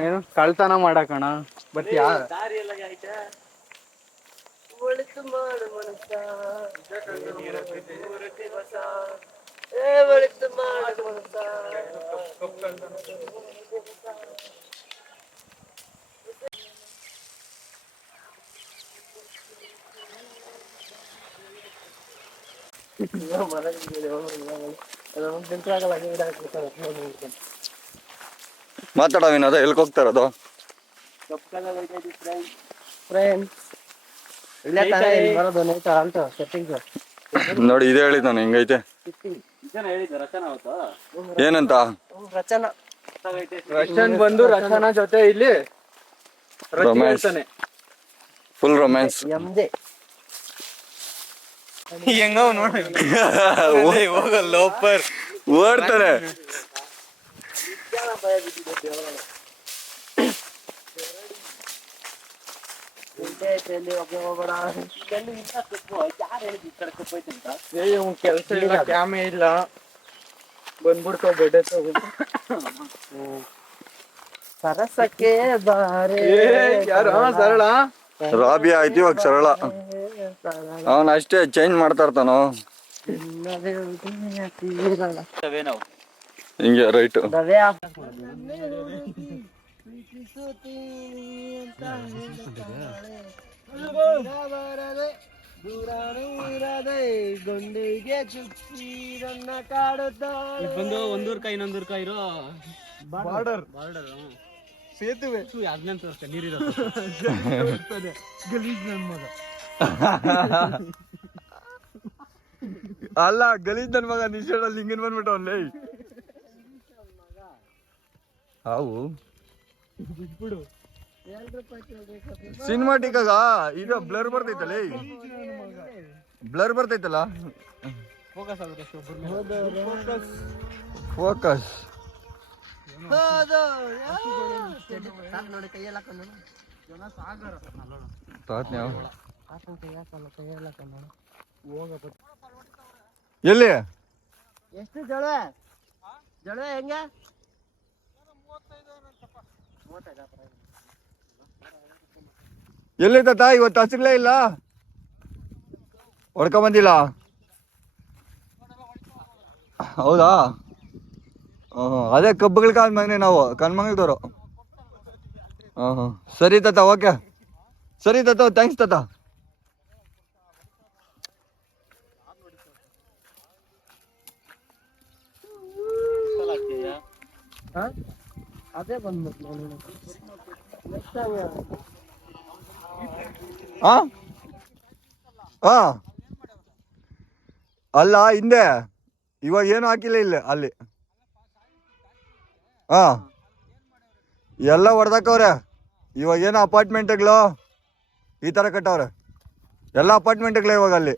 ಏನು ಕಳ್ತನ ಮಾಡಕಣ ಬಟ್ ಒಳಿತು ಮಾಡು ಮನಸ ಒಳಿತು ಮಾಡು ಮನಸ ಮಾತಾಡೋವಿನ ಅದ ಎಲ್ಕ್ ಹೋಗ್ತಾರದು ನೋಡಿ ಇದೇ ಹೇಳಿದ್ ನಾನು ಹಿಂಗೈತೆ ಏನಂತ ರಚನ್ ಬಂದು ರಚನಾ ಜೊತೆ ಇಲ್ಲಿ ರೊಮ್ಯಾನ್ಸ್ ಫುಲ್ ರೊಮ್ಯಾನ್ಸ್ ಹೆಂಗ ಲೋಪರ್ ಓಡ್ತಾರೆ ಕೆಲಸ ಇಲ್ಲ ಕ್ಯಾಮೆ ಇಲ್ಲ ಬಂದ್ಬಿಡ್ತಾವ ಬಡ್ಡೆ ಸರಸಕ್ಕೆ ಬಾರೆ ಯಾರು ಸರಳ ರಾಬಿ ಆಯ್ತು ಇವಾಗ ಸರಳ ಅವನ್ ಅಷ್ಟೇ ಚೇಂಜ್ ಮಾಡ್ತಾ ಇರ್ತಾನೋ ಹಿಂಗೆ ರೈಟ್ ಗುಂಡಿಗೆ ಚುಚ್ಚಿ ನನ್ನ ಕಾಡುತ್ತಾ ಬಂದು ಒಂದೂರ್ಕ ಇನ್ನೊಂದೂರ್ಕ ಇರೋ ಬಾರ್ಡರ್ ಸೇತುವೆ ಅದನ್ನ ತೋರಿಸ್ತೆ ನೀರಿರೋ ಗಲೀಜ್ ನನ್ ಮಗ ಅಲ್ಲ ಗಲೀಜ್ ನನ್ ಮಗ ನಿಷೇಧಲ್ಲಿ ಹಿಂಗೇನ್ ಬಂದ್ಬಿಟ್ಟು ಅವ್ನ ಹಾವು ಸಿನಿಮಾಟಿಕ್ ಆಗ ಈಗ ಬ್ಲರ್ ಬರ್ತೈತಲ್ಲ ಬ್ಲರ್ ಬರ್ತೈತಲ್ಲ ಫೋಕಸ್ ಎಲ್ಲಿ ಎಷ್ಟು ಜೊಳೆ ಜೊಳೆ ಹೆಂಗೆ ಎಲ್ಲಿತ್ತ ಇವತ್ತು ಹಸಿರ್ಲೇ ಇಲ್ಲ ಹೊಡ್ಕೊಂಡ್ ಬಂದಿಲ್ಲ ಹೌದಾ ಅದೇ ಕಬ್ಬುಗಳ ಕಾಲ್ ಮಗನೆ ನಾವು ಕಣ್ಮಂಗದವ್ರು ಸರಿ ತಾತ ಓಕೆ ಸರಿ ತಾತ ಥ್ಯಾಂಕ್ಸ್ ತಾತ ಅದೇ ಬಂದ್ಬಿಟ್ಟು ಅಲ್ಲ ಹಿಂದೆ ಇವಾಗ ಏನು ಹಾಕಿಲ್ಲ ಇಲ್ಲ ಅಲ್ಲಿ ಎಲ್ಲ ಹೊಡೆದಾಕವ್ರೆ ಇವಾಗ ಏನೋ ಅಪಾರ್ಟ್ಮೆಂಟ್ಗಳು ಈ ತರ ಕಟ್ಟವ್ರೆ ಎಲ್ಲ ಅಪಾರ್ಟ್ಮೆಂಟ್ಗಳು ಇವಾಗ ಅಲ್ಲಿ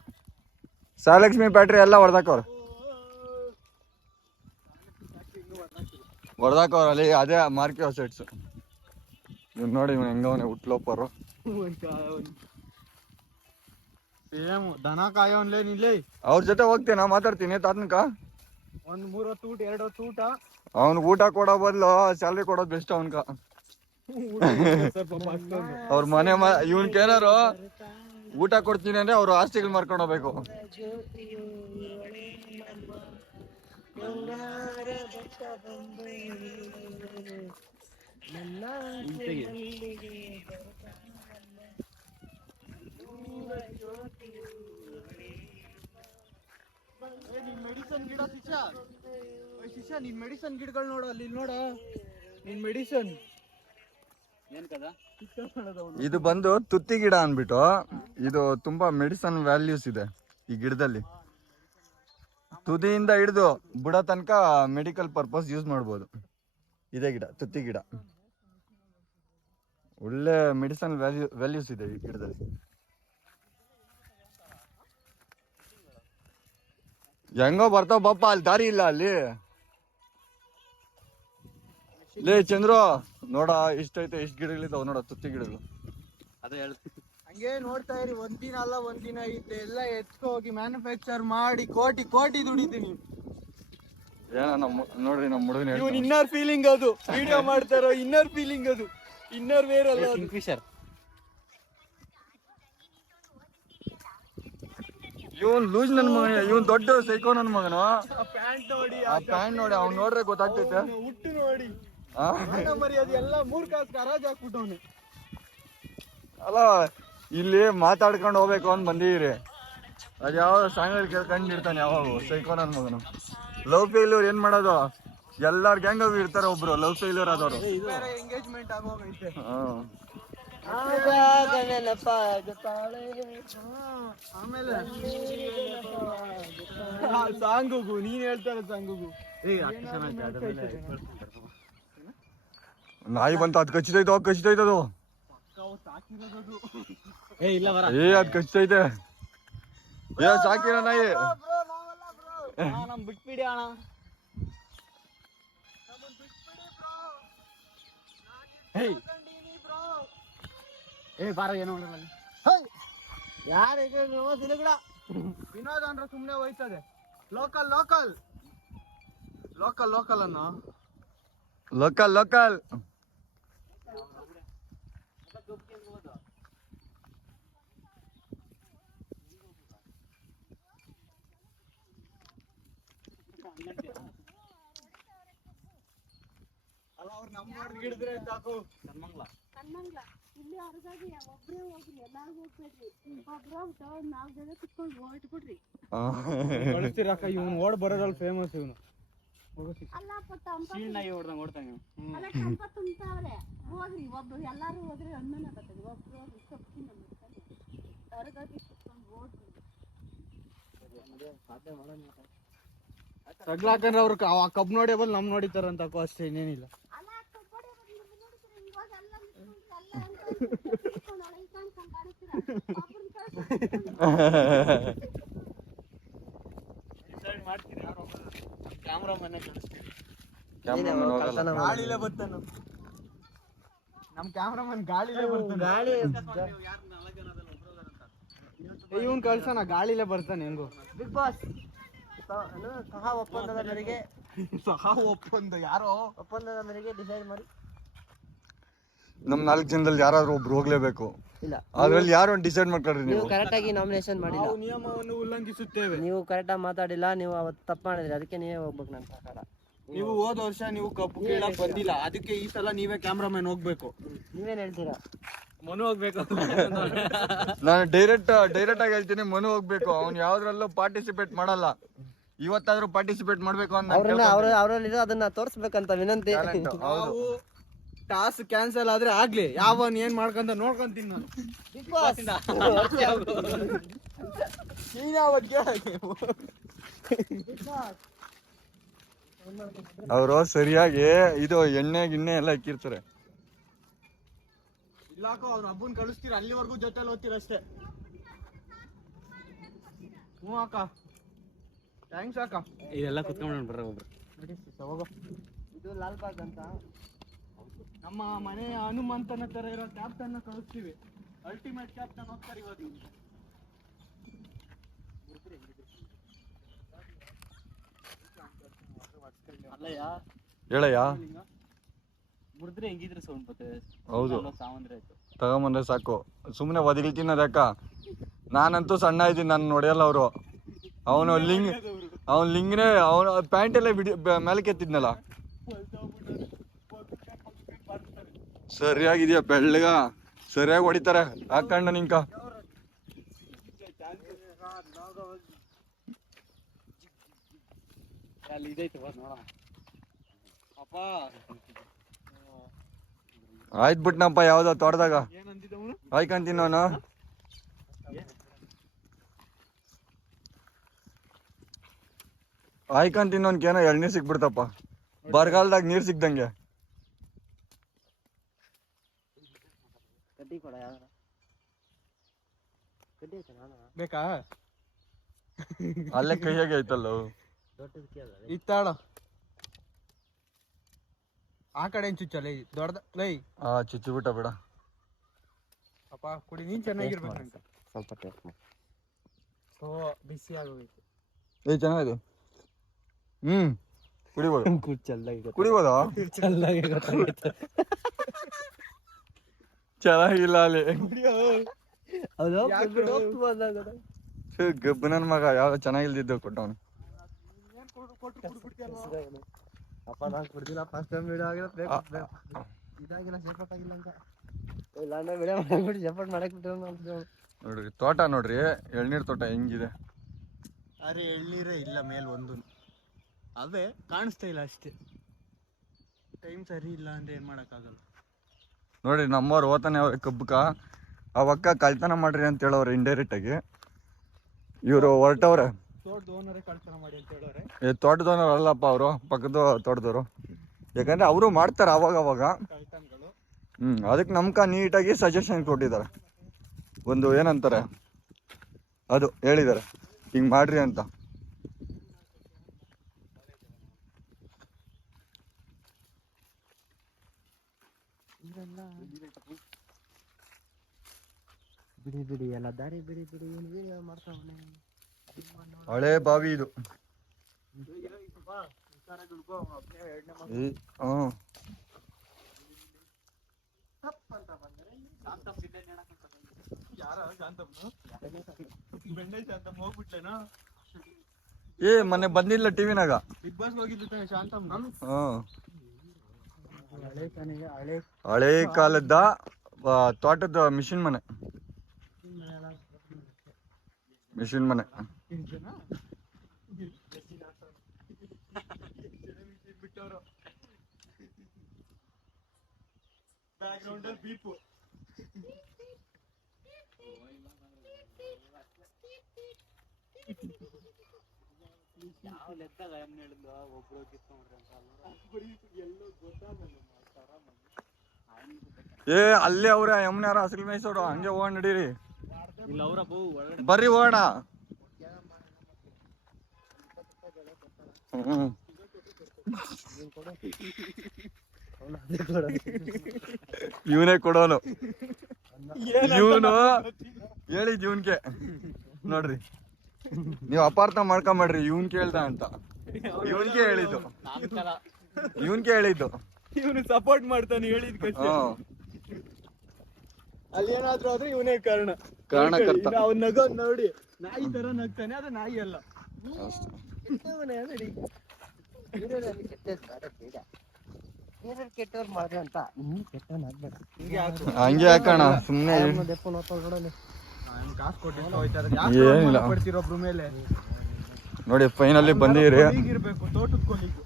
ಸಾಲಕ್ಷ್ಮಿ ಫ್ಯಾಕ್ಟ್ರಿ ಎಲ್ಲ ಹೊಡೆದಾಕವ್ರೆ ಅಲ್ಲಿ ಅದೇ ಮಾರ್ಕಿ ಸೆಟ್ಸ್ ಇವ್ ನೋಡಿ ಇವ್ ಹೆಂಗವನೆ ಹುಟ್ಲೋಪರು ದನ ಕಾಯೋನ್ಲೇ ನಿಲ್ಲೇ ಅವ್ರ ಜೊತೆ ಹೋಗ್ತೇನೆ ಮಾತಾಡ್ತೀನಿ ತಾತನಕ ಒಂದ್ 3 ಹೊತ್ತು ಊಟ 2 ಹೊತ್ತು ಊಟ ಅವ್ನಿಗೆ ಊಟ ಕೊಡೋ ಬದಲು ಸ್ಯಾಲ್ರಿ ಕೊಡೋದು ಬೆಸ್ಟ್ ಅವನ್ಕ ಅವ್ರ ಮನೆ ಇವನ್ಕ ಏನಾರು ಊಟ ಕೊಡ್ತೀನಿ ಅಂದ್ರೆ ಅವ್ರು ಆಸ್ತಿಗಳು ಮಾರ್ಕೊಂಡು ಹೋಗ್ಬೇಕು ಮೆಡಿಸನ್ ಗಿಡ ಶಿಷ್ಯ ನಿನ್ ಮೆಡಿಸನ್ ಗಿಡಗಳು ನೋಡು ಅಲ್ಲಿ ನೋಡ ನಿನ್ ಮೆಡಿಸನ್ ಇದು ಬಂದು ತುತ್ತಿ ಗಿಡ ಅನ್ಬಿಟ್ಟು ಇದು ತುಂಬಾ ಮೆಡಿಸನ್ ವ್ಯಾಲ್ಯೂಸ್ ಇದೆ ಈ ಗಿಡದಲ್ಲಿ ತುದಿಯಿಂದ ಹಿಡಿದು ಬುಡ ತನಕ ಮೆಡಿಕಲ್ ಪರ್ಪಸ್ ಯೂಸ್ ಮಾಡ್ಬೋದು ಇದೇ ಗಿಡ ತುತ್ತಿ ಗಿಡ ಒಳ್ಳೆ ಮೆಡಿಸನ್ ವ್ಯಾಲ್ಯೂಸ್ ಇದೆ ಈ ಗಿಡದಲ್ಲಿ ಹೆಂಗೋ ಬರ್ತಾವ ಬಾಪ ಅಲ್ಲಿ ದಾರಿ ಇಲ್ಲ ಅಲ್ಲಿ ಲೇ ಚಂದ್ರು ನೋಡ ಇಷ್ಟೈತೆ ಇಷ್ಟ ಗಿಡಗಳಿದಾವ ನೋಡ ತುತ್ತಿ ಗಿಡಗಳು ಅದೇ ಹೇಳ್ತೀನಿ ಹಂಗೆ ನೋಡ್ತಾ ಇರಿ, ಒಂದಿನ ಅಲ್ಲ ಒಂದಿನ ಇದೆಲ್ಲ ಎತ್ಕೋಗಿ ಮ್ಯಾನುಫ್ಯಾಕ್ಚರ್ ಮಾಡಿ ಕೋಟಿ ಕೋಟಿ ದುಡಿತೀನಿ. ನೋಡ್ರಿ ನಮ್ಮ ಹುಡುಗನ ಇವನ್ ಇನ್ನರ್ ಫೀಲಿಂಗ್ ಅದು, ವಿಡಿಯೋ ಮಾಡ್ತಾರೋ ಇನ್ನರ್ ಫೀಲಿಂಗ್ ಅದು, ಇನ್ನರ್ ವೇರ್ ಅಲ್ಲ ಅದು. ಇವನ್ ಲೂಸ್ ನನ್ ಮಗ, ಇವನ್ ದೊಡ್ಡ ಸೈಕೋ ನನ್ ಮಗನು. ಪ್ಯಾಂಟ್ ನೋಡಿ, ಆ ಪ್ಯಾಂಟ್ ನೋಡಿ, ಅವ್ನ್ ನೋಡ್ರೆ ಗೊತ್ತಾಗ್ತೈತೆ. ಹುಟ್ಟು ನೋಡಿ ಮರಿ ಅದೆಲ್ಲ 3 ಕಾಸು ಹರಾಜ್ ಹಾಕ್ಬಿಟ್ಟವನು. ಅಲ್ಲ ಇಲ್ಲಿ ಮಾತಾಡ್ಕೊಂಡು ಹೋಗ್ಬೇಕು ಅಂತ ಬಂದಿದ್ದೀರಿ, ಅದ್ ಯಾವ ಸಾಂಗ್ ಕೇಳ್ಕೊಂಡಿರ್ತಾನೆ ಯಾವಾಗ ಸೈಕೋ ನನ್ ಮಗನು. ಲವ್ ಫೇಲ್ಯೂರ್ ಏನ್ ಮಾಡೋದು, ಎಲ್ಲಾರ್ ಗ್ಯಾಂಗ್ ಇರ್ತಾರೆ ಒಬ್ರು ಲವ್ ಫೇಲ್ಯೂರ್ ಆದವ್ರು. ಎಂಗೇಜ್ಮೆಂಟ್ ಆಗೋಗೈತೆ. ಆಮೇಲೆ ಸಾಂಗುಗು ನೀನ್ ಹೇಳ್ತಾರ ಸಾಂಗುಗು ನಾಯಿ ಬಂತ, ಅದ್ ಕಚ್ಚಿತೈತೋ ಕಚ್ಚಿತೈತದು. ಅದ್ ಕಚ್ಚಿತೈತೆ. ಸಾಕಿರ ನಾಯಿ ನಮ್ ಬಿಟ್ಬಿಡಿ ಅಣ್ಣ. ವಿನೋದ್ ಅಂದ್ರೆ ಸುಮ್ನೆ ಹೋಯ್ತದೆ. ಲೋಕಲ್ ಲೋಕಲ್ ಲೋಕಲ್ ಲೋಕಲ್ ಅನ್ನ ಲೋಕಲ್ ಲೋಕಲ್. ಅಲ್ಲ ಅವ್ರು ನಮ್ಮ ಹಿಡಿದ್ರೆ ಸಾಕು. ಕನ್ನಂಗ್ಲ ಇಲ್ಲಿ ಹೊರಗಾಗಿ ಒಬ್ರೇ ಹೋಗ್ಲಿ, ಎಲ್ಲಾರು ಹೋಗ್ಬೇಡ್ರಿ. ಒಬ್ರ 4 ಜನ ಕುತ್ಕೊಂಡು ಹೊರಟ್ಬಿಡ್ರಿ. ಕಳಿಸ್ತಿರಕ್ಕ, ಇವನು ಓಡ್ ಬರೋದ್ರಲ್ಲಿ ಫೇಮಸ್ ಇವನು. ಅಲ್ಲಪ್ಪ ಅಲ್ಲ ಟಂಪ ತುಂಬ್ತಾವ್ರೆ, ಹೋಗ್ರಿ ಒಬ್ರು, ಎಲ್ಲಾರು ಹೋದ್ರೆ ಅಣ್ಣನ ಬರ್ತದೆ. ಒಬ್ರು ಹೋಗ್ರಿ ಸೊಪ್ಪಿನ ಹೊರಗಾಗಿ ಕುತ್ಕೊಂಡು ಓಡ್ರಿ. ತಗ್ಲಾಕಂದ್ರೆ ಅವ್ರು ಕಬ್ ನೋಡಿ ಬಲ್ ನಮ್ ನೋಡಿತಾರಂತ ಅಷ್ಟೇ, ಇನ್ನೇನಿಲ್ಲ. ಅಲ್ಲ ಕಬ್ಬಡಿ ನೋಡಿದ್ರೆ ಇವಾಗ ಎಲ್ಲ ನಿಂತ್ಕೊಂಡು ಎಲ್ಲ ಗಾಳಿಲೇ ಬರ್ತಾನ ನಮ್ ಕ್ಯಾಮ್ರಾಮನ್, ಗಾಳಿಲೇ ಬರ್ತಾನೆ. ಇವನ್ ಕಳ್ಸೋಣ, ಗಾಳಿಲೇ ಬರ್ತಾನೆ ಹೆಂಗು. ಬಿಗ್ ಬಾಸ್ ಸಹ ಒಪ್ಪಂದದ ಮೇರೆಗೆ ಯಾರೋ ಒಪ್ಪಂದದ ಮೇರೆಗೆ ಡಿಸೈಡ್ ಮಾಡಿ ನಮ್ 4 ಜನದಲ್ಲಿ ಯಾರಾದ್ರೂ ಒಬ್ರು ಹೋಗ್ಲೇಬೇಕು. ಇಲ್ಲ, ಅದ್ರಲ್ಲಿ ಯಾರು ಡಿಸೈಡ್ ಮಾಡ್ಕೊಳ್ರಿ. ನೀವು ಕರೆಕ್ಟ್ ಆಗಿ ನಾಮಿನೇಷನ್ ಮಾಡಿಲ್ಲ, ನಾವು ನಿಯಮವನ್ನು ಉಲ್ಲಂಘಿಸುತ್ತೇವೆ. ನೀವು ಕರೆಕ್ಟ್ ಆಗಿ ಮಾತಾಡಿಲ್ಲ, ನೀವು ಅವತ್ತು ತಪ್ಪು ಮಾಡಿದ್ರಿ, ಅದಕ್ಕೆ ನೀವೇ ಹೋಗ್ಬೇಕು ನನ್ನ ಪ್ರಕಾರ. ನೀವು ಹೋದ ವರ್ಷ ನೀವು ಕಪ್ಪು ಕೇಳಕ್ ಬಂದಿಲ್ಲ, ಅದಕ್ಕೆ ಈ ಸಲ ನೀವೇ ಕ್ಯಾಮ್ರಾಮನ್ ಹೋಗ್ಬೇಕು. ನೀವೇನ್ ಹೇಳ್ತೀರಾ? ಮನು ಹೋಗ್ಬೇಕು. ನಾನು ಡೈರೆಕ್ಟ್ ಆಗಿ ಹೇಳ್ತೀನಿ, ಮನು ಹೋಗ್ಬೇಕು. ಅವ್ನು ಯಾವ್ದ್ರಲ್ಲೂ ಪಾರ್ಟಿಸಿಪೇಟ್ ಮಾಡಲ್ಲ, ಇವತ್ತಾದ್ರೂ ಪಾರ್ಟಿಸಿಪೇಟ್ ಮಾಡ್ಬೇಕು ಅಂತ ಅವರಲ್ಲಿ ಅದನ್ನ ತೋರಿಸ್ಬೇಕಂತ ವಿನಂತಿ. ನಾವು ಟಾಸ್ಕ್ ಕ್ಯಾನ್ಸಲ್ ಆದ್ರೆ ಆಗ್ಲಿ, ಯಾವನ್ ಏನ್ ಮಾಡ್ಕೊಂತ ನೋಡ್ಕೊಂತೀನಿ ನಾನು. ಬಿಗ್ ಬಾಸ್ ಅವರು ಸರಿಯಾಗಿ ಇದು ಎಣ್ಣೆ ಗಿಣ್ಣೆ ಎಲ್ಲ ಇಕ್ಕಿರ್ತಾರೆ. ಇಲ್ಲಾಕೋ ಅವ್ರ ಹಬ್ಬನ್ ಕಳಿಸ್ತೀರ, ಅಲ್ಲಿವರೆಗೂ ಜೊತೆಲಿ ಓದ್ತೀರ ಅಷ್ಟೇ. ಹ್ಞೂ ಅಕ್ಕ, ಥ್ಯಾಂಕ್ಸ್ ಅಕ್ಕ. ಇದೆಲ್ಲ ಕುತ್ಕೊಂಡು ಬರ್ರ ಒಬ್ರು. ಹೋಗೋ. ಇದು ಲಾಲ್ ಬಾಗ್ ಅಂತ ನಮ್ಮ ಮನೆಯ ಹನುಮಂತನ ತರ ಇರೋ ಕ್ಯಾಪ್ಟನ್ ಕಳಿಸ್ತೀವಿ. ಅಲ್ಟಿಮೇಟ್ ಕ್ಯಾಪ್ಟನ್ ಹೋಗ್ತಾರೆ ಇವತ್ತು. ಅಲ್ಲಯ್ಯ ಹೇಳಯ್ಯ, ಮುರಿದ್ರೆ ಹೆಂಗಿದ್ರೆ ಸೌಂಡ್ ಬರ್ತದೆ. ಹೌದು, ಸಾವಂದ್ರೆ ಆಯ್ತು, ತಗೊಂಬಂದ್ರೆ ಸಾಕು. ಸುಮ್ಮನೆ ಒದಗಿಲ್ತೀನಿ ಯಾಕ, ನಾನಂತೂ ಸಣ್ಣ ಇದ್ದೀನಿ, ನಾನು ನೋಡಿಯಲ್ಲ ಅವರು. ಅವನು ಲಿಂಗ್ನೇ ಅವನು ಪ್ಯಾಂಟ್ ಎಲ್ಲ ಮೇಲೆ ಕೆತ್ತಿದ್ನಲ್ಲ. ಸರಿಯಾಗಿದೆಯಾ ಬೆಳ್ಳಗ, ಸರಿಯಾಗಿ ಹೊಡಿತಾರೆ ಹಾಕೊಂಡ ನಿಂಕ. ಅಲ್ಲಿ ಇದೈತೆ ನೋಡೋಣ. ಅಪ್ಪ ಆಯ್ತು ಬಿಟ್ನಪ್ಪ, ಯಾವ್ದೋ ತೋಟದಾಗ ಏನಂತಿದ್ದವನು ಆಯ್ಕಂತೀನಿ ನಾನು. ಆಯ್ಕಂತೀನಿ ಅವ್ನ್ಕೇನೋ ಎಳ್ನೀರ್ ಸಿಕ್ಬಿಡ್ತಪ್ಪ, ಬರಗಾಲದಾಗ ನೀರ್ ಸಿಕ್ದಂಗೆ. ಕಡ್ಡಿ ಕೊಡ, ಯಾವ್ದಾರ ಕಡ್ಡಿ ಐತೆ ನಾನು ಬೇಕಾ? ಅಲ್ಲೇ ಕೈಯಾಗೆ ಐತಲ್ಲ ಇತ್ತಾಳ ಆ ಕಡೆ ಚುಚ್ಚಲ್ಲ ದೊಡ್ಡದ ಲೈ. ಚುಚ್ಚು ಬಿಟ್ಟ ಬಿಡ. ಅಪ್ಪ ಕುಡಿ ನೀನ್ ಚೆನ್ನಾಗಿರ್ಬೇಕು. ಸ್ವಲ್ಪ ಟೇಸ್ಟ್ ಮಾಡಿ. ಓ ಬಿಸಿ ಆಗೋಯ್ತು. ಏ ಚೆನ್ನಾಗಿದೆ. ಕುಡಿಬೋದು. ಚೆನ್ನಾಗಿ ಕುಡಿಬೋದಾ? ಚೆನ್ನಾಗಿ ಗೊತ್ತಾಗುತ್ತೆ. ಚೆನ್ನಾಗಿಲ್ಲ ಅಲ್ಲಿ. ಗಬ್ಬ ನನ್ ಮಗ ಯಾವ ಚೆನ್ನಾಗಿಲ್ದಿದ್ದು ಕೊಟ್ಟವನು. ಅಪ್ಪ ನಾನು ಕುಡ್ದಿಲ್ಲ ಫಸ್ಟ್ ಟೈಮ್ ವಿಡಿಯೋ ಆಗಿಲ್ಲ. ಇದಾಗಿಲ್ಲ ಸಪೋರ್ಟ್ ಆಗಿಲ್ಲ ಅಂತ ಇಲ್ಲ ಅಂದ್ರೆ ವಿಡಿಯೋ ಮಾಡ್ಬಿಟ್ಟು ಸಪೋರ್ಟ್ ಮಾಡಕ್ ಬಿಟ್ಟು ನೋಡ್ರಿ ತೋಟ ನೋಡ್ರಿ, ಎಳ್ನೀರ್ ತೋಟ ಹೆಂಗಿದೆ. ಅರೆ ಎಳ್ನೀರೇ ಇಲ್ಲ ಮೇಲ್ ಒಂದು, ಅವೇ ಕಾಣಿಸ್ತಾ ಇಲ್ಲ ಅಷ್ಟೇ. ಟೈಮ್ ಸರಿ ಇಲ್ಲ ಅಂದ್ರೆ ಏನ್ ಮಾಡಕ್ಕಾಗಲ್ಲ. ನೋಡ್ರಿ ನಮ್ಮವ್ರು ಓತಾನೆ ಅವ್ರೆ ಕಬ್ಬಕ್ಕ. ಅವಕ್ಕ ಕಳ್ತನ ಮಾಡ್ರಿ ಅಂತ ಹೇಳವ್ರೆ ಇಂಡೈರೆಕ್ಟ್ ಆಗಿ. ಇವ್ರು ಹೊರಟವ್ರೆ. ತೋಟದ ಓನರೇ ಕಳ್ತನ ಮಾಡಿ ಅಂತ ಹೇಳೋರೆ. ತೋಟದವ್ರು ಅಲ್ಲಪ್ಪ ಅವರು, ಪಕ್ಕದ ತೋಟದವರು. ಯಾಕಂದ್ರೆ ಅವರು ಮಾಡ್ತಾರೆ ಅವಾಗ ಅವಾಗ ಕಳ್ತನಗಳು. ಅದಕ್ಕೆ ನಮ್ಕ ನೀಟಾಗಿ ಸಜೆಷನ್ ಕೊಟ್ಟಿದ್ದಾರೆ. ಒಂದು ಏನಂತಾರೆ ಅದು ಹೇಳಿದ್ದಾರೆ, ಹಿಂಗ್ ಮಾಡ್ರಿ ಅಂತ. ಬಿಡಿ ಬಿಡಿ ಎಲ್ಲ ದಾರಿ ಬಿಡಿ ಬಿಡಿ ಏನು ವಿಡಿಯೋ ಮಾಡ್ತಾವನೆ. ಹಳೆ ಬಾವಿ ಇದು. ಏ ಮೊನ್ನೆ ಬಂದಿಲ್ಲ ಟಿವಿನಾಗ. ಬಿಗ್ ಬಾಸ್ ಹೋಗಿದ್ದು ತಾನೆ ಶಾಂತಮ್ಮ. ಹಳೆ ಕಾಲದ ತೋಟದ ಮಿಷಿನ್ ಮನೆ. ಬಿಟ್ಟವರು ಬ್ಯಾಕ್ಗ್ರೌಂಡ್ ಅಲ್ಲಿ ಬೀಪು. ಯಾವ ಲೆಕ್ಕದಾಗ ಏನ್ ಹೇಳಿದ್ಲು ಒಬ್ರು ಕಿತ್ಕೊಂಡ್ರಿ ಅಂತ ಎಲ್ಲೋ ಗೊತ್ತಾಗಲ್ಲ. ಏ ಅಲ್ಲೇ ಅವ್ರ ಯಮುನಾರ ಹಸಿರು ಮೇಯ್ಸೋಡು, ಹಂಗೆ ಹೋಗೋಣ ನಡೀರಿ. ಇಲ್ಲ ಅವ್ರ ಬರ್ರಿ ಹೋಗೋಣ. ಇವನೇ ಕೊಡೋನು. ಇವನು ಹೇಳಿದ್ ಇವನ್ಗೆ ನೋಡ್ರಿ, ನೀವ್ ಅಪಾರ್ಥ ಮಾಡ್ಕೊಂಬೇಡ್ರಿ. ಇವನ್ ಕೇಳ್ದ ಅಂತ ಇವನ್ಗೆ ಹೇಳಿದ್ದು. ಇವನು ಸಪೋರ್ಟ್ ಮಾಡ್ತಾನೆ ಹೇಳಿದ್. ಅಲ್ಲಿ ಏನಾದ್ರು ಆದ್ರೆ ಇವನೇ ಕಾರಣಕರ್ತ. ಅವ್ನ ನಗೋದ್ ನೋಡಿ ನಾಯಿ ತರ ನಗ್ತಾನೆ, ಅದು ನಾಯಿ ಅಲ್ಲ. ಕೆಟ್ಟವ್ರು ಮಾಡ್ರಿ ಅಂತ ಕೆಟ್ಟವನಾಗ್ಬೇಡ. ಹಂಗೆ ಹಾಕೋಣ ಸುಮ್ನೆ. ಕಾಸು ಕೊಟ್ಟಿರ್ತಾರೆ ಏನಿಲ್ಲ ಒಬ್ರು ಮೇಲೆ. ನೋಡಿ ಫೈನಲಿ ಬಂದಿರಿ. ಇರ್ಬೇಕು ತೋಟದ ಕೊಲಿಗೂ.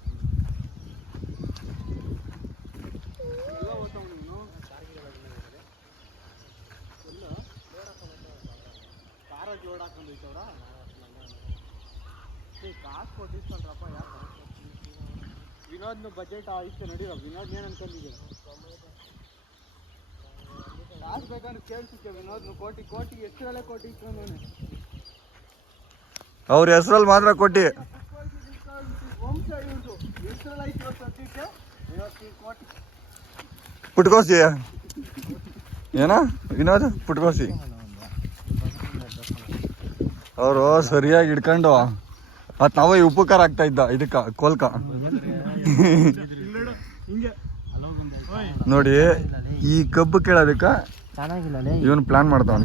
ಕಾಸು ಕೊಟ್ಟಿರ್ತಾರಪ್ಪ. ಯಾಕೆ ವಿನೋದ್ನ ಬಜೆಟ್ ಇಷ್ಟು ನಡೀರ. ವಿನೋದ್ ಏನ್ ಅನ್ಕೊಂಡಿದ್ದೀರ? ಕಾಸು ಬೇಕಂದ್ರೆ ಕೇಳ್ತಿದ್ದೆ ವಿನೋದ್ನ. ಕೋಟಿ ಎಷ್ಟರಲ್ಲೇ ಕೋಟಿ ಇಟ್ಕೊಂಡವನೆ. ಅವ್ರ ಹೆಸರಲ್ಲಿ ಮಾತ್ರ ಕೊಟ್ಟಿ. ವಂಶ ಇವ್ರದ್ದು ಎಷ್ಟರಲ್ಲ ಇತ್ತು ಸದ್ಯಕ್ಕೆ 50 ಕೋಟಿ. ಪುಟ್ಕೋಸಿ ಏನ ವಿನೋದ್ ಪುಟ್ಕೋಸಿ. ಅವರು ಸರಿಯಾಗಿ ಹಿಡ್ಕೊಂಡು ಮತ್ ನಾವೇ ಉಪಕಾರ ಆಗ್ತಾ ಇದ್ದ ಇದಕ್ಕ ಕೋಲ್ಕ. ನೋಡಿ ಈ ಕಬ್ಬು ಕೇಳೋದಕ್ಕ ಚೆನ್ನಾಗಿಲ್ಲ ಇವನ್ ಪ್ಲಾನ್ ಮಾಡ್ತಾವ.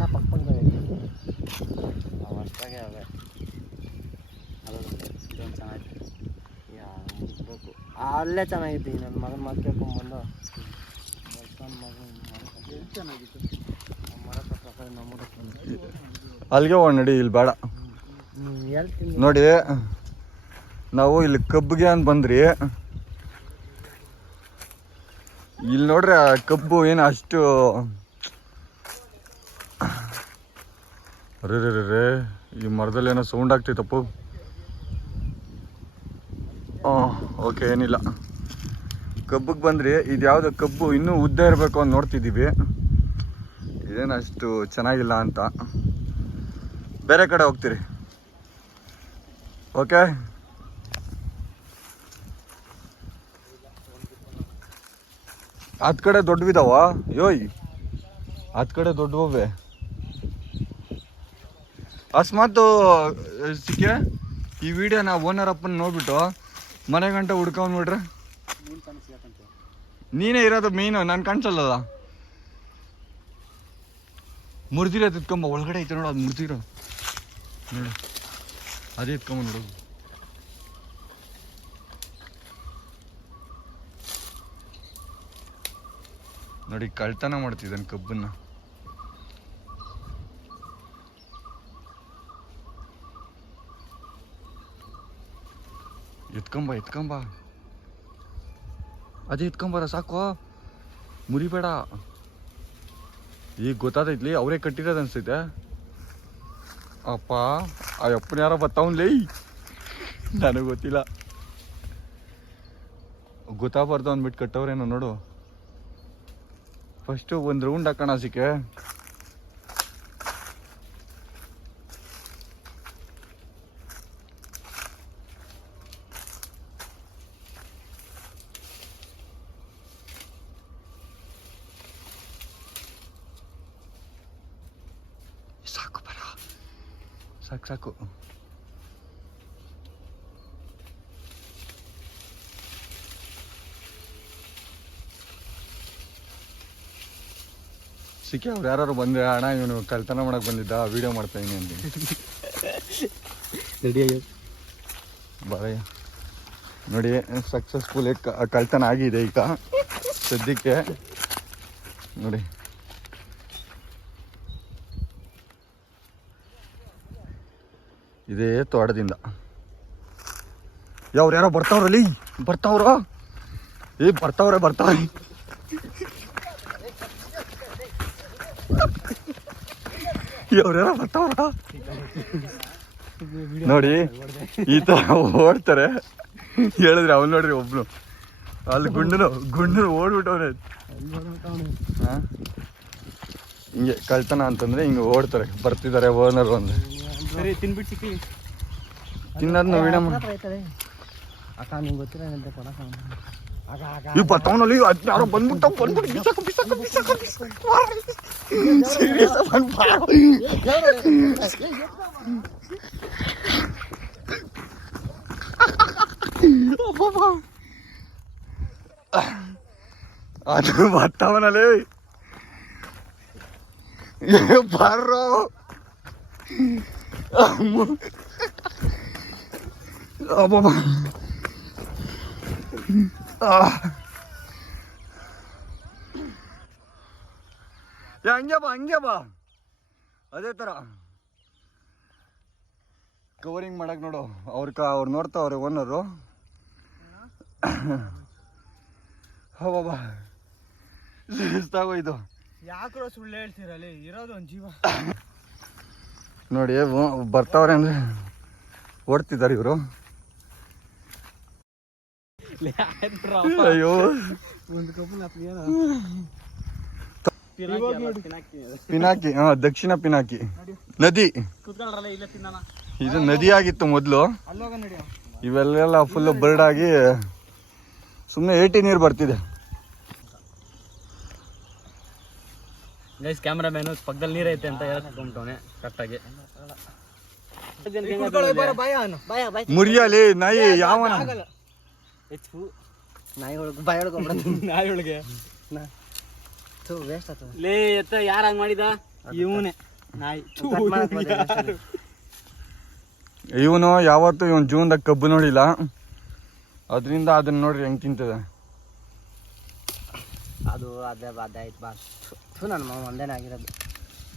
ಅಲ್ಲೇ ಚೆನ್ನಾಗಿತ್ತು. ನನ್ನ ಮಗನ ಮಾತು ಕೇಳ್ಕೊಂಡ್ಬಂದು ಅಲ್ಲಿಗೆ ಹೋಗೋಣ ನಡಿ, ಇಲ್ಲಿ ಬೇಡ. ನೋಡಿ ನಾವು ಇಲ್ಲಿ ಕಬ್ಬಿಗೆ ಅಂತ ಬಂದ್ರಿ. ಇಲ್ಲಿ ನೋಡ್ರಿ ಆ ಕಬ್ಬು ಏನು ಅಷ್ಟು ರೇ ಈ ಮರದಲ್ಲಿ ಏನೋ ಸೌಂಡ್ ಆಗ್ತೈತಪ್ಪು. ಓಕೆ ಏನಿಲ್ಲ. ಕಬ್ಬಿಗೆ ಬಂದ್ರಿ. ಇದು ಯಾವ್ದು ಕಬ್ಬು ಇನ್ನೂ ಉದ್ದ ಇರಬೇಕು ಅಂತ ನೋಡ್ತಿದ್ದೀವಿ. ಇದೇನು ಅಷ್ಟು ಚೆನ್ನಾಗಿಲ್ಲ ಅಂತ ಬೇರೆ ಕಡೆ ಹೋಗ್ತೀರಿ. ಓಕೆ ಹತ್ತು ಕಡೆ ದೊಡ್ಡವಿದಾವ ಯೋಯ್. ಹತ್ ಕಡೆ ದೊಡ್ಡವೇ ಅಕಸ್ಮಾತ್ ಸಿಕ್ಕೆ ಈ ವಿಡಿಯೋ ನಾ ಓನರ್ ಅಪ್ಪನ ನೋಡ್ಬಿಟ್ಟು ಮನೆ ಗಂಟ ಹುಡ್ಕೊಂಡ್ಬಿಟ್ರೆ ನೀನೇ ಇರೋದು ಮೇಯ್ನು ನಾನು ಕಾಣಿಸಲ್ಲ ಮುರ್ದಿರೋ ಎತ್ಕೊಂಬ ಒಳಗಡೆ ಐತೆ ನೋಡು ಅದು ಮುರ್ದಿರೋ ನೋಡು ಅದೇ ಎತ್ಕೊಂಬ ನೋಡು ನೋಡಿ ಕಳ್ತನ ಮಾಡ್ತಿದ್ದಾನೆ ಕಬ್ಬನ್ನ ಎತ್ಕೊಂಬ ಅದೇ ಎತ್ಕೊಂಬರ ಸಾಕು ಮುರಿಬೇಡ ಈಗ ಗೊತ್ತಾತೈತ್ಲಿ ಅವರೇ ಕಟ್ಟಿರೋದು ಅನ್ಸೈತೆ ಅಪ್ಪ ಆ ಅಪ್ಪನ ಯಾರೋ ಬರ್ತಾವನ್ಲೇ ನನಗೆ ಗೊತ್ತಿಲ್ಲ ಗೊತ್ತಾಗ್ಬಾರ್ದು ಅಂದ್ಬಿಟ್ಟು ಕಟ್ಟವ್ರೇನೋ ನೋಡು ಫಸ್ಟು ಒಂದು ರೌಂಡ್ ಹಾಕೋಣ ಸಿಕ್ಕೆ ಸಾಕು ಬರ ಸಾಕು ಸಿಕ್ಕಿ ಅವ್ರು ಯಾರು ಬಂದ್ರೆ ಅಣ್ಣ ಇವನು ಕಳ್ತನ ಮಾಡಕ್ ಬಂದಿದ್ದ ವಿಡಿಯೋ ಮಾಡ್ತಾ ಇದೀನಿ ಅಂತ ಬರಯ್ಯ ನೋಡಿ ಸಕ್ಸಸ್ಫುಲ್ ಕಳ್ತನ ಆಗಿದೆ ಈಗ ಸದ್ಯಕ್ಕೆ ನೋಡಿ ಇದೇ ತೋಟದಿಂದ ಯಾರು ಬರ್ತಾವ್ರಲ್ಲಿ ಬರ್ತಾವ್ರ ಬರ್ತಾವ್ರೆ ಯಾರ್ಯಾರ ಬರ್ತಾವ್ರ ನೋಡಿ ಈ ತರ ಓಡ್ತಾರೆ ಹೇಳಿದ್ರೆ ಅವ್ನು ನೋಡ್ರಿ ಒಬ್ನು ಅಲ್ಲಿ ಗುಂಡನು ಓಡ್ಬಿಟ್ಟವ್ರೆ ಹಿಂಗೆ ಕಳ್ತನ ಅಂತಂದ್ರೆ ಹಿಂಗೆ ಓಡ್ತಾರೆ ಬರ್ತಿದ್ದಾರೆ ಓನರ್ ಅಂದ್ರೆ ಸರಿ ತಿನ್ಬಿಟ್ಟು ಸಿಕ್ಕಿ ತಿನ್ನೋದ್ನ ವಿಡಿಯೋ ಅಕ್ಕ ನಿಂಗೆ ಗೊತ್ತಿಲ್ಲ ಇವ್ ಬರ್ತಾವನಲ್ಲಿ ಯಾರೋ ಬಂದ್ಬಿಟ್ಟು ಬಿಸಾಕ ಅದು ಬರ್ತಾವನಲ್ಲಿ ಬರ್ರೋ ಅಬ್ಬಬ್ಬ ಹಂಗೆ ಬಾ ಅದೇ ತರ ಕವರಿಂಗ್ ಮಾಡಕ್ ನೋಡು ಅವ್ರು ನೋಡ್ತಾವ್ರೆ ಓನರು ಹಬ್ಬಾ ಸುಸ್ತಾಗೋಯ್ತು ಯಾಕ್ರೋ ಸುಳ್ಳು ಹೇಳ್ತೀರಲ್ಲಿ ಇರೋದು ಒಂದು ಜೀವ ನೋಡಿ ಬರ್ತಾವ್ರೆ ಅಂದ್ರೆ ಓಡ್ತಿದ್ದಾರೆ ಇವರು ಅಯ್ಯೋ ಪಿನಾಕಿ ದಕ್ಷಿಣ ಪಿನಾಕಿ ನದಿ ಇದು ನದಿ ಆಗಿತ್ತು ಮೊದ್ಲು ಇವೆಲ್ಲ ಫುಲ್ ಬರ್ಡ್ ಆಗಿ ಸುಮ್ಮನೆ ನೀರು ಬರ್ತಿದೆ ಗೈಸ್ ಕ್ಯಾಮ್ರಾಮ್ಯಾನ್ ಪಕ್ಕದಲ್ಲಿ ನೀರೈತೆ ಅಂತ ಹೇಳ್ಕೊಂಬಿಟ್ಟವನೆ ಕರೆಕ್ಟಾಗಿ ಮುರಿಯಲಿ ನಾಯಿ ಯಾವನ ನಾಯಿ ಒಳಗೆ ಬಾಯಿ ಒಳಗೆ ನಾಯಿ ಒಳಗೆ ವೇಸ್ಟ್ ಆಯ್ತು ಲೇ ಎತ್ತ ಯಾರು ಹಂಗ್ ಮಾಡಿದ ಇವನೇ ನಾಯಿ ಇವನು ಯಾವತ್ತು ಇವನ್ ಜೀವನದಾಗ ಕಬ್ಬು ನೋಡಿಲ್ಲ ಅದರಿಂದ ಅದನ್ನ ನೋಡ್ರಿ ಹೆಂಗ್ ತಿಂತದ ಅದು ಅದಾಯ್ತು ಬಾ ನನ್ನ ಮಾವ ಒಂದೇನೆ ಆಗಿರೋದು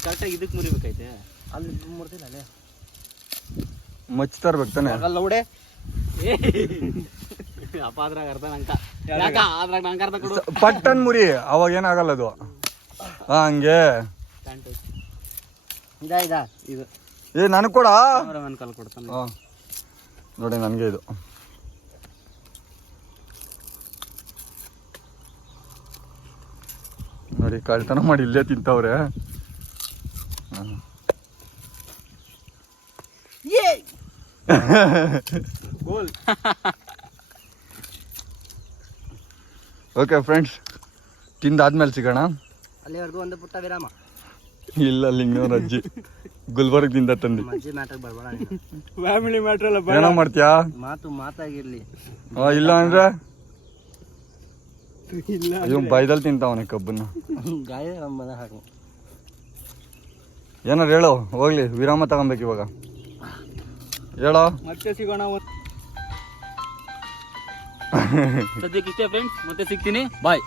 ಕರೆಕ್ಟಾಗಿ ಇದಕ್ಕೆ ಮುರಿಬೇಕೈತೆ ಅಲ್ಲಿ ಮುರ್ತಿಲ್ಲ ಅಲ್ಲೇ ಮಚ್ಚ ತರ್ಬೇಕು ತಾನೆ ಆಗಲ್ಲ ಉಡೆ ಅಪ್ಪ ಅದ್ರಾಗ ಅರ್ಧ ನಂಕ ಯಾಕ ಅದ್ರಾಗ ನಂಗೆ ಅರ್ಧ ಕೊಡು ಪಟ್ಟನ್ ಮುರಿ ಅವಾಗ ಏನಾಗಲ್ಲ ಅದು ಹಂಗೆ ಇದಾ ಇದು ನನಗೆ ಕೂಡ ಕ್ಯಾಮ್ರಾಮನ್ ಕಾಲ್ ಕೊಡ್ತಾನೆ ನೋಡಿ ನನಗೆ ಇದು ನೋಡಿ ಕಳ್ತನ ಮಾಡಿ ಇಲ್ಲೇ ತಿಂತವ್ರೆ ಗೋಲ್ ಓಕೆ ಫ್ರೆಂಡ್ಸ್ ತಿಂದಾದ್ಮೇಲೆ ಸಿಗೋಣ ಅಲ್ಲಿವರೆಗೂ ಒಂದು ಪುಟ್ಟ ವಿರಾಮ ಇಲ್ಲ ಲಿಂಗನವ್ರ ಅಜ್ಜಿ ಗುಲ್ಬರ್ಗದಿಂದ ತಂದಿ. ಅಜ್ಜಿ ಮ್ಯಾಟ್ರಿಗೆ ಬರ್ಬೇಡ ನೀನು. ಫ್ಯಾಮಿಲಿ ಮ್ಯಾಟ್ರ್ ಎಲ್ಲ ಏನೋ ಮಾಡ್ತೀಯಾ? ಮಾತಾಗಿರ್ಲಿ. ಇಲ್ಲ ಅಂದ್ರೆ ಇಲ್ಲ ಇವ್ ಬೈದಲ್ಲಿ ತಿಂತಾವನೆ ಕಬ್ಬನ್ನ. ಗಾಯ ಮನೆ ಹಾಕು. ಏನಾರು ಹೇಳೋ, ಹೋಗ್ಲಿ ವಿರಾಮ ತಗೊಬೇಕು ಇವಾಗ. ಹೇಳೋ. ಮತ್ತೆ ಸಿಗೋಣ. ಸದ್ಯಕ್ಕೆ ಇಷ್ಟೇ ಫ್ರೆಂಡ್ಸ್, ಮತ್ತೆ ಸಿಗ್ತೀನಿ, ಬಾಯ್.